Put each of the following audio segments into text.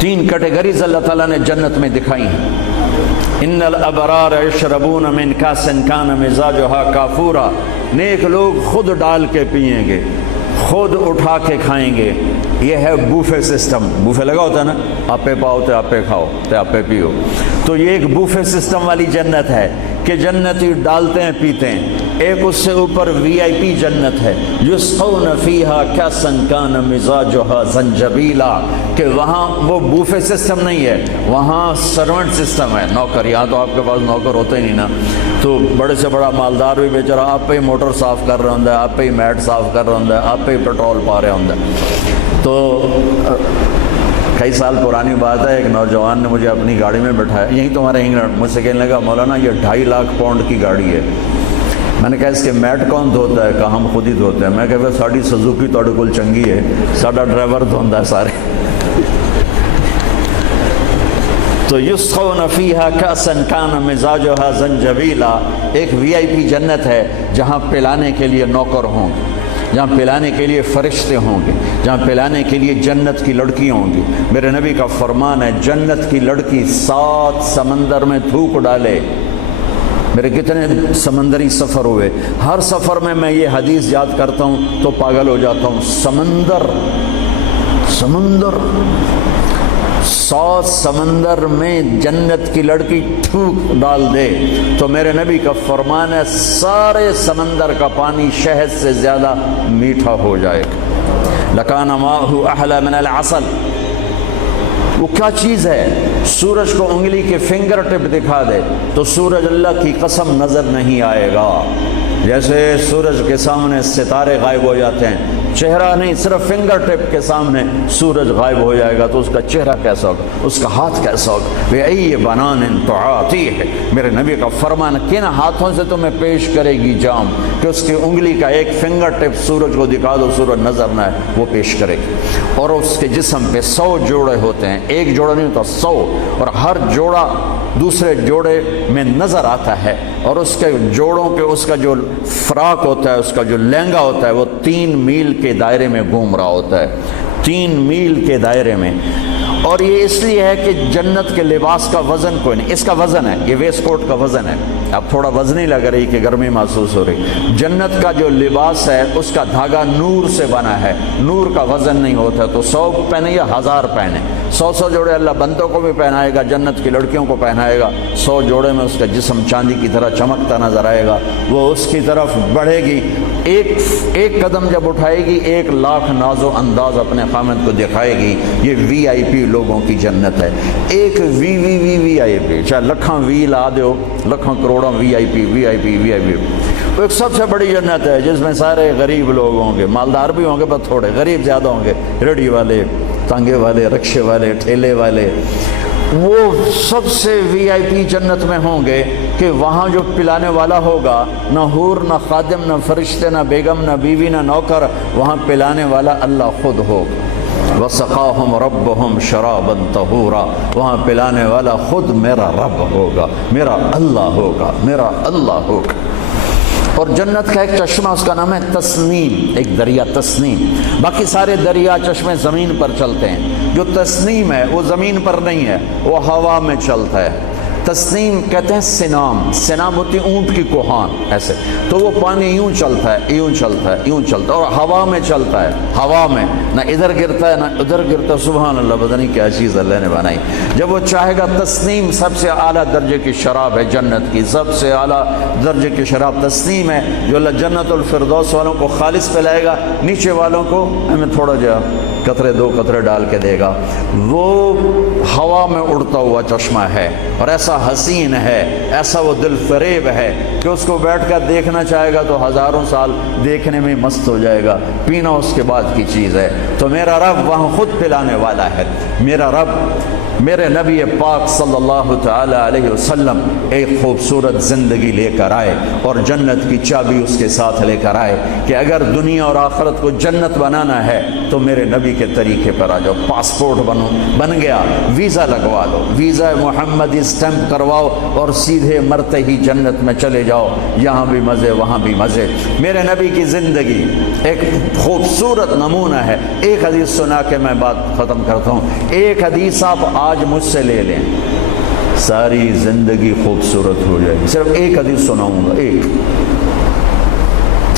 3 categories اللہ تعالیٰ نے جنت میں دکھائی ہیں۔ ان الابرار یشربون من کاس کان مزاجھا کافورا، نیک لوگ خود ڈال کے پئیں گے، خود اٹھا کے کھائیں گے۔ یہ ہے بوفے سسٹم، بوفے لگا ہوتا ہے نا، آپے پاؤ تے آپے کھاؤ تے آپے پیو، تو یہ ایک بوفے سسٹم والی جنت ہے کہ جنتی ڈالتے ہیں پیتے ہیں۔ ایک اس سے اوپر وی آئی پی جنت ہے، یسقون فیہا کاسا کان مزاجھا زنجبیلا، کہ وہاں وہ بوفے سسٹم نہیں ہے، وہاں سرونٹ سسٹم ہے، نوکر۔ یہاں تو آپ کے پاس نوکر ہوتے ہی نہیں نا، تو بڑے سے بڑا مالدار بھی بیچارہ آپ پہ ہی موٹر صاف کر رہا ہوں، آپ پہ ہی میٹ صاف کر رہا ہوں، آپ پہ ہی پیٹرول پا رہا ہوں۔ تو کئی سال پرانی بات ہے، ایک نوجوان نے مجھے اپنی گاڑی میں بٹھایا، یہیں تمہارے انگلینڈ، مجھ سے کہنے لگا مولانا یہ 2.5 لاکھ پاؤنڈ کی گاڑی ہے۔ میں نے کہا اس کے میٹ کون دھوتا ہے؟ کہا ہم خود ہی دھوتے ہیں۔ میں کہا ساڑی سزوکی تھوڑے کول چنگی ہے، ساڈا ڈرائیور دھوندا ہے سارے۔ تو یسقون فیہا کاسا کان مزاجھا زنجبیلا، ایک وی آئی پی جنت ہے جہاں پلانے کے لیے نوکر ہوں گے، جہاں پلانے کے لیے فرشتے ہوں گے، جہاں پلانے کے لیے جنت کی لڑکی ہوں گی۔ میرے نبی کا فرمان ہے جنت کی لڑکی 7 سمندر میں تھوک ڈالے۔ میرے کتنے سمندری سفر ہوئے، ہر سفر میں یہ حدیث یاد کرتا ہوں تو پاگل ہو جاتا ہوں۔ سمندر 7 سمندر میں جنت کی لڑکی تھوک ڈال دے تو میرے نبی کا فرمان ہے سارے سمندر کا پانی شہد سے زیادہ میٹھا ہو جائے گا۔ لکان ماہ احلی من العسل، وہ کیا چیز ہے؟ سورج کو انگلی کے فنگر ٹپ دکھا دے تو سورج اللہ کی قسم نظر نہیں آئے گا، جیسے سورج کے سامنے ستارے غائب ہو جاتے ہیں، چہرہ نہیں، صرف فنگر ٹپ کے سامنے سورج غائب ہو جائے گا تو اس کا چہرہ کیسا ہوگا، اس کا ہاتھ کیسا ہوگا؟ بِأَيِّ بَنَانٍ تُعَاطِيهِ، میرے نبی کا فرمان، کن ہاتھوں سے تمہیں پیش کرے گی جام کہ اس کی انگلی کا ایک فنگر ٹپ سورج کو دکھا دو، سورج نظر نہ آئے، وہ پیش کرے گی۔ اور اس کے جسم پہ 100 جوڑے ہوتے ہیں، ایک جوڑا نہیں ہوتا، 100، اور ہر جوڑا دوسرے جوڑے میں نظر آتا ہے، اور اس کے جوڑوں کے اس کا جو فراق ہوتا ہے، اس کا جو لہنگا ہوتا ہے، وہ 3 میل کے دائرے میں گھوم رہا ہوتا ہے، 3 میل کے دائرے میں۔ اور یہ اس لیے ہے کہ جنت کے لباس کا وزن کوئی نہیں، اس کا وزن ہے، یہ ویسٹ کوٹ کا وزن ہے، اب تھوڑا وزنی لگ رہی کہ گرمی محسوس ہو رہی۔ جنت کا جو لباس ہے اس کا دھاگا نور سے بنا ہے، نور کا وزن نہیں ہوتا، تو 100 پہنے یا 1000 پہنے، 100 جوڑے اللہ بندوں کو بھی پہنائے گا، جنت کی لڑکیوں کو پہنائے گا، 100 جوڑے میں اس کا جسم چاندی کی طرح چمکتا نظر آئے گا، وہ اس کی طرف بڑھے گی، ایک قدم جب اٹھائے گی 1 لاکھ ناز و انداز اپنے خامد کو دکھائے گی۔ یہ وی آئی پی لوگوں کی جنت ہے، ایک وی آئی پی، چاہے لکھاں وی لا دیو، لکھاں کروڑوں وی آئی پی۔ وہ ایک سب سے بڑی جنت ہے جس میں سارے غریب لوگ ہوں گے، مالدار بھی ہوں گے پر تھوڑے، غریب زیادہ ہوں گے، ریڑھی والے، تانگے والے، رکشے والے، ٹھیلے والے، وہ سب سے وی آئی پی جنت میں ہوں گے کہ وہاں جو پلانے والا ہوگا، نہ حور، نہ خادم، نہ فرشتے، نہ بیگم، نہ بیوی، نہ نوکر، وہاں پلانے والا اللہ خود ہوگا۔ وَسَقَاهُمْ رَبُّهُمْ شَرَابًا طَهُورًا، وہاں پلانے والا خود میرا رب ہوگا، میرا اللہ ہوگا، میرا اللہ ہوگا۔ اور جنت کا ایک چشمہ، اس کا نام ہے تسنیم، ایک دریا تسنیم۔ باقی سارے دریا چشمے زمین پر چلتے ہیں، جو تسنیم ہے وہ زمین پر نہیں ہے، وہ ہوا میں چلتا ہے۔ تسنیم کہتے ہیں سنام، سنام ہوتی اونٹ کی کوہان، ایسے تو وہ پانی یوں چلتا ہے، یوں چلتا ہے، یوں چلتا ہے، اور ہوا میں چلتا ہے، ہوا میں نہ ادھر گرتا ہے نہ ادھر گرتا ہے۔ سبحان اللہ، پتہ نہیں کیا چیز اللہ نے بنائی۔ جب وہ چاہے گا، تسنیم سب سے اعلیٰ درجے کی شراب ہے جنت کی، سب سے اعلیٰ درجے کی شراب تسنیم ہے، جو اللہ جنت الفردوس والوں کو خالص پلائے گا، نیچے والوں کو ہمیں تھوڑا جا قطرے 2 قطرے ڈال کے دے گا۔ وہ ہوا میں اڑتا ہوا چشمہ ہے، اور ایسا حسین ہے، ایسا وہ دل فریب ہے کہ اس کو بیٹھ کر دیکھنا چاہے گا تو ہزاروں سال دیکھنے میں مست ہو جائے گا، پینا اس کے بعد کی چیز ہے۔ تو میرا رب وہاں خود پلانے والا ہے، میرا رب، میرے نبی پاک صلی اللہ تعالی علیہ وسلم ایک خوبصورت زندگی لے کر آئے، اور جنت کی چابی اس کے ساتھ لے کر آئے کہ اگر دنیا اور آخرت کو جنت بنانا ہے تو میرے نبی نبی کے طریقے پر آ جاؤ، پاسپورٹ بن گیا، ویزا لگوا لو، ویزا محمد اسٹمپ کرواؤ اور سیدھے مرتے ہی جنت میں چلے جاؤ، یہاں بھی مزے وہاں بھی مزے۔ میرے نبی کی زندگی ایک خوبصورت نمونہ ہے۔ ایک حدیث سنا کے میں بات ختم کرتا ہوں۔ ایک حدیث آپ آج مجھ سے لے لیں، ساری زندگی خوبصورت ہو جائے گی۔ صرف ایک حدیث سناؤں گا، ایک،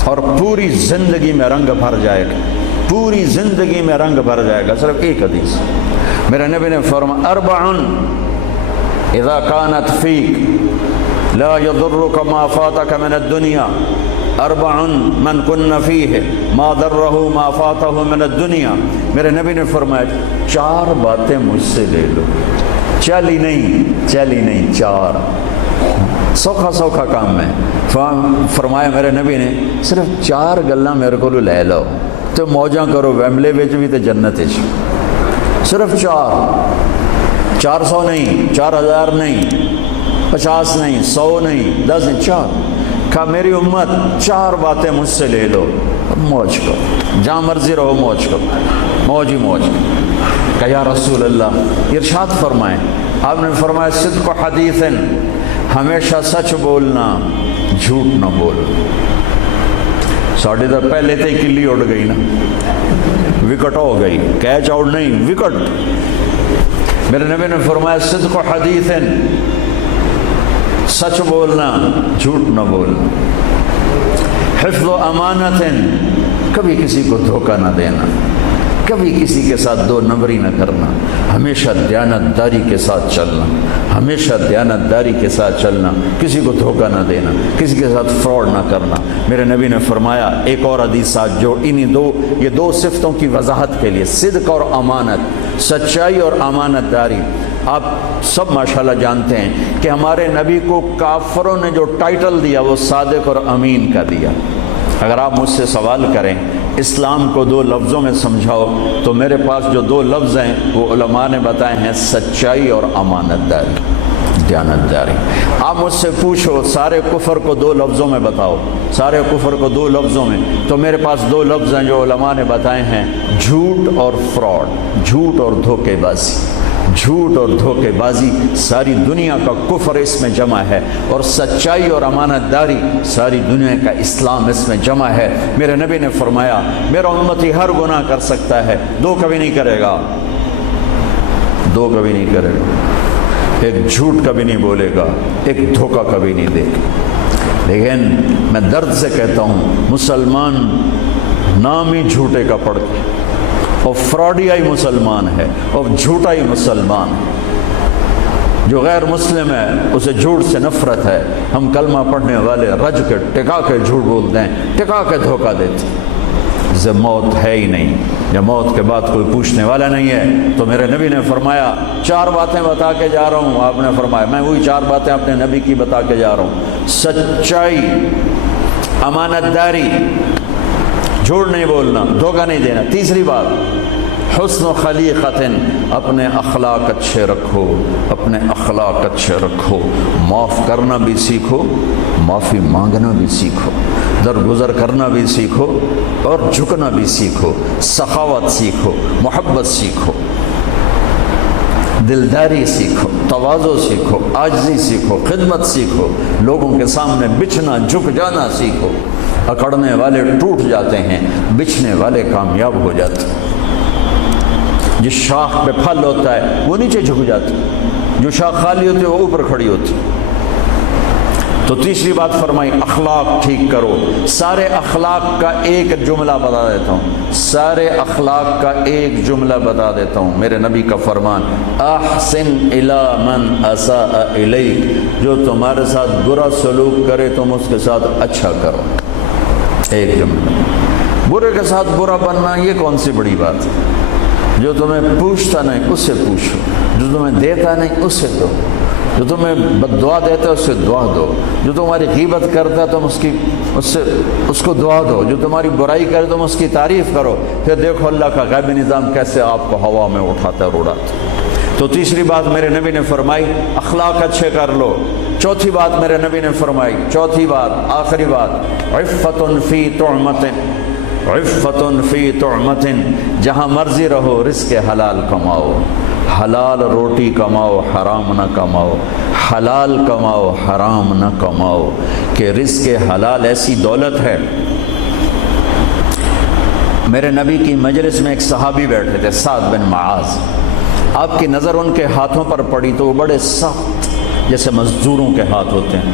اور پوری زندگی میں رنگ بھر جائے گا، پوری زندگی میں رنگ بھر جائے گا، صرف ایک حدیث۔ میرے نبی نے فرمایا اربع اذا كانت فيك لا يضرك ما فاتك من الدنيا، اربع من كن فيه ما ضره ما فاته من الدنيا۔ میرے نبی نے فرمایا چار باتیں مجھ سے لے لو، چلی نہیں، چار، سوکھا سوکھا کام ہے۔ فرمایا میرے نبی نے صرف چار گلاں میرے کو لے لو تو موجاں کرو ویملے وچ بھی تے جنت وچ، صرف 400 نہیں، 4000 نہیں، 50 نہیں، 100 نہیں، 10 نہیں، 4۔ کہا میری امت چار باتیں مجھ سے لے لو، موج کرو، جہاں مرضی رہو موج کرو، موج ہی موج۔ کہا یا رسول اللہ، ارشاد فرمائیں۔ آپ نے فرمایا صدق حدیث، ہمیشہ سچ بولنا، جھوٹ نہ بولنا۔ ساڑھے تو پہلے تے کلی اڑ گئی نا، وکٹ ہو گئی، کیچ آؤٹ نہیں، وکٹ۔ میرے نبی نے فرمایا صدق حدیث، سچ بولنا، جھوٹ نہ بولنا۔ حفظ و امانت، کبھی کسی کو دھوکہ نہ دینا، کبھی کسی کے ساتھ دو نمبری نہ کرنا، ہمیشہ دیانت داری کے ساتھ چلنا، ہمیشہ دیانت داری کے ساتھ چلنا، کسی کو دھوکہ نہ دینا، کسی کے ساتھ فراڈ نہ کرنا۔ میرے نبی نے فرمایا ایک اور حدیث جو یہ دو صفتوں کی وضاحت کے لیے، صدق اور امانت، سچائی اور امانت داری۔ آپ سب ماشاءاللہ جانتے ہیں کہ ہمارے نبی کو کافروں نے جو ٹائٹل دیا وہ صادق اور امین کا دیا۔ اگر آپ مجھ سے سوال کریں اسلام کو دو لفظوں میں سمجھاؤ تو میرے پاس جو دو لفظ ہیں وہ علماء نے بتائے ہیں، سچائی اور امانت داری، دیانت داری۔ آپ مجھ سے پوچھو سارے کفر کو دو لفظوں میں بتاؤ، سارے کفر کو دو لفظوں میں، تو میرے پاس دو لفظ ہیں جو علماء نے بتائے ہیں، جھوٹ اور فراڈ، جھوٹ اور دھوکے بازی۔ جھوٹ اور دھوکے بازی ساری دنیا کا کفر اس میں جمع ہے، اور سچائی اور امانت داری ساری دنیا کا اسلام اس میں جمع ہے۔ میرے نبی نے فرمایا میرا امتی ہر گناہ کر سکتا ہے، دو کبھی نہیں کرے گا، دو کبھی نہیں کرے گا، ایک جھوٹ کبھی نہیں بولے گا، ایک دھوکہ کبھی نہیں دے گا۔ لیکن میں درد سے کہتا ہوں مسلمان نام ہی جھوٹے کا پڑھ کے، اور فراڈیائی مسلمان ہے اور جھوٹائی مسلمان ہے۔ جو غیر مسلم ہے اسے جھوٹ سے نفرت ہے۔ ہم کلمہ پڑھنے والے رج کے ٹکا کے جھوٹ بولتے ہیں، ٹکا کے دھوکہ دیتے ہیں۔ جب موت ہے ہی نہیں، جب موت کے بعد کوئی پوچھنے والا نہیں ہے، تو میرے نبی نے فرمایا چار باتیں بتا کے جا رہا ہوں۔ آپ نے فرمایا میں وہی چار باتیں اپنے نبی کی بتا کے جا رہا ہوں، سچائی، امانت داری، جھوٹ نہیں بولنا، دھوکہ نہیں دینا۔ تیسری بات حسن و خلیقت، اپنے اخلاق اچھے رکھو، اپنے اخلاق اچھے رکھو، معاف کرنا بھی سیکھو، معافی مانگنا بھی سیکھو، درگزر کرنا بھی سیکھو اور جھکنا بھی سیکھو، سخاوت سیکھو، محبت سیکھو، دلداری سیکھو، تواضع سیکھو، عاجزی سیکھو، خدمت سیکھو، لوگوں کے سامنے بچھنا جھک جانا سیکھو۔ اکڑنے والے ٹوٹ جاتے ہیں، بچھنے والے کامیاب ہو جاتے ہیں۔ جس شاخ پہ پھل ہوتا ہے وہ نیچے جھک جاتی، جو شاخ خالی ہوتی ہے وہ اوپر کھڑی ہوتی۔ تو تیسری بات فرمائی اخلاق ٹھیک کرو۔ سارے اخلاق کا ایک جملہ بتا دیتا ہوں، سارے اخلاق کا ایک جملہ بتا دیتا ہوں، میرے نبی کا فرمان، احسن الی من اساء الیک، جو تمہارے ساتھ برا سلوک کرے تم اس کے ساتھ اچھا کرو۔ ایک جملہ، برے کے ساتھ برا بننا یہ کون سی بڑی بات ہے؟ جو تمہیں پوچھتا نہیں اس سے پوچھو، جو تمہیں دیتا نہیں اس سے دو، جو تمہیں بد دعا دیتا ہے اس سے دعا دو، جو تمہاری غیبت کرتا ہے تم اس کو دعا دو، جو تمہاری برائی کرے تم اس کی تعریف کرو، پھر دیکھو اللہ کا غیبی نظام کیسے آپ کو ہوا میں اٹھاتا ہے اور اڑاتا ہے۔ تو تیسری بات میرے نبی نے فرمائی اخلاق اچھے کر لو۔ چوتھی بات میرے نبی نے فرمائی، چوتھی بات آخری بات، عفت فی طعمت، عفتن فی طعمت، جہاں مرضی رہو رزق حلال کماؤ، حلال روٹی کماؤ، حرام نہ کماؤ، حلال کماؤ، حرام نہ کماؤ، کہ رزق حلال ایسی دولت ہے۔ میرے نبی کی مجلس میں ایک صحابی بیٹھے تھے، سعد بن معاذ۔ آپ کی نظر ان کے ہاتھوں پر پڑی تو وہ بڑے سخت، جیسے مزدوروں کے ہاتھ ہوتے ہیں،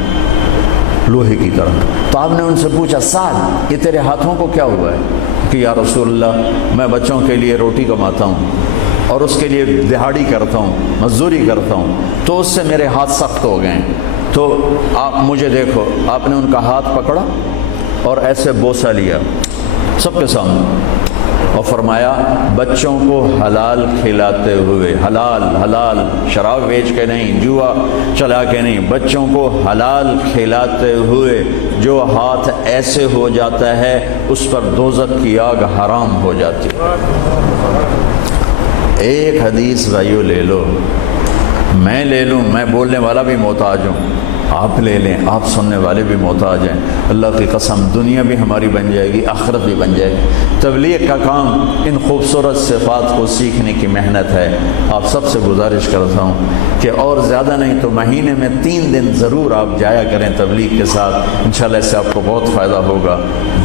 لوہے کی طرح۔ تو آپ نے ان سے پوچھا، سعد یہ تیرے ہاتھوں کو کیا ہوا ہے؟ کہ یا رسول اللہ میں بچوں کے لیے روٹی کماتا ہوں اور اس کے لیے دہاڑی کرتا ہوں، مزدوری کرتا ہوں، تو اس سے میرے ہاتھ سخت ہو گئے ہیں، تو آپ مجھے دیکھو۔ آپ نے ان کا ہاتھ پکڑا اور ایسے بوسہ لیا سب کے سامنے، اور فرمایا بچوں کو حلال کھلاتے ہوئے، حلال حلال، شراب بیچ کے نہیں، جوا چلا کے نہیں، بچوں کو حلال کھلاتے ہوئے جو ہاتھ ایسے ہو جاتا ہے اس پر دوزخ کی آگ حرام ہو جاتی ہے۔ ایک حدیث بھائیو لے لو، میں لے لوں، میں بولنے والا بھی محتاج ہوں، آپ لے لیں، آپ سننے والے بھی محتاج ہیں۔ اللہ کی قسم دنیا بھی ہماری بن جائے گی، آخرت بھی بن جائے گی۔ تبلیغ کا کام ان خوبصورت صفات کو سیکھنے کی محنت ہے۔ آپ سب سے گزارش کرتا ہوں کہ اور زیادہ نہیں تو مہینے میں 3 دن ضرور آپ جایا کریں تبلیغ کے ساتھ، انشاءاللہ اس سے آپ کو بہت فائدہ ہوگا،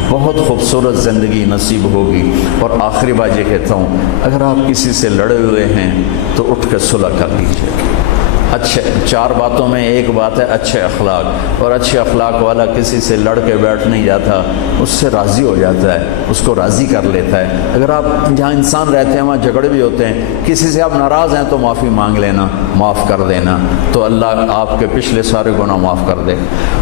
بہت خوبصورت زندگی نصیب ہوگی۔ اور آخری بات یہ کہتا ہوں، اگر آپ کسی سے لڑے ہوئے ہیں تو اٹھ کے صلح کر لیجیے۔ اچھے 4 باتوں میں ایک بات ہے اچھے اخلاق، اور اچھے اخلاق والا کسی سے لڑ کے بیٹھ نہیں جاتا، اس سے راضی ہو جاتا ہے، اس کو راضی کر لیتا ہے۔ اگر آپ جہاں انسان رہتے ہیں وہاں جھگڑے بھی ہوتے ہیں، کسی سے آپ ناراض ہیں تو معافی مانگ لینا، معاف کر دینا، تو اللہ آپ کے پچھلے سارے گناہ معاف کر دے۔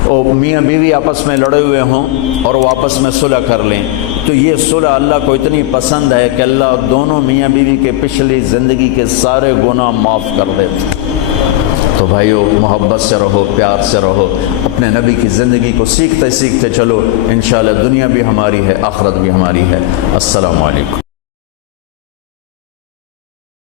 اور میاں بیوی آپس میں لڑے ہوئے ہوں اور وہ آپس میں صلح کر لیں تو یہ صلح اللہ کو اتنی پسند ہے کہ اللہ دونوں میاں بیوی کے پچھلی زندگی کے سارے گناہ معاف کر دیتے۔ تو بھائیو محبت سے رہو، پیار سے رہو، اپنے نبی کی زندگی کو سیکھتے سیکھتے چلو، انشاءاللہ دنیا بھی ہماری ہے، آخرت بھی ہماری ہے۔ السلام علیکم۔